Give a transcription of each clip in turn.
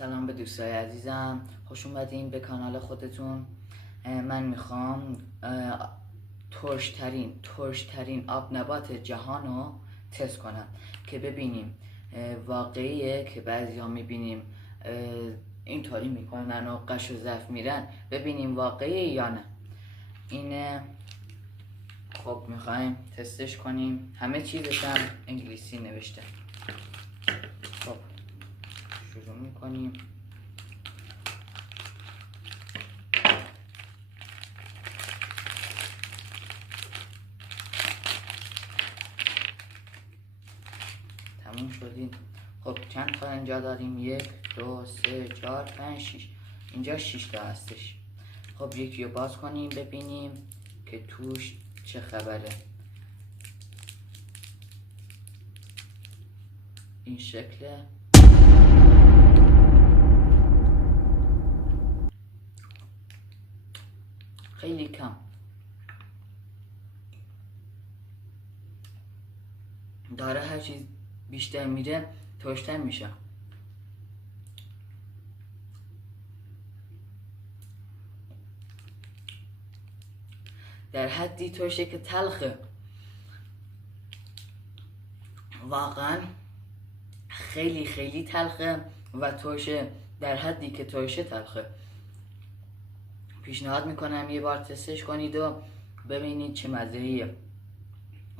سلام به دوستای عزیزم، خوش اومدین به کانال خودتون. من میخوام ترشترین آب نبات جهان رو تست کنم که ببینیم واقعیه که بعضی ها میبینیم اینطوری میکنن و قش و ضعف میرن، ببینیم واقعیه یا نه. اینه. خب میخوایم تستش کنیم، همه چیزش هم انگلیسی نوشته. خب شروع میکنیم. تموم شدیم. خب چند تا اینجا داریم؟ 1 2 3 4 5 6. اینجا 6 تا هستش. خب یکی رو باز کنیم ببینیم که توش چه خبره. این شکله. خیلی کم. داره هر چیز بیشتر میره ترشتر میشه. در حدی ترشه که تلخه. واقعا خیلی خیلی تلخه و ترشه در حدی که ترشه تلخه. پیشنهاد میکنم یه بار تستش کنید و ببینید چه مزه‌ایه.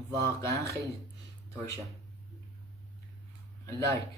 واقعا خیلی ترشه. لایک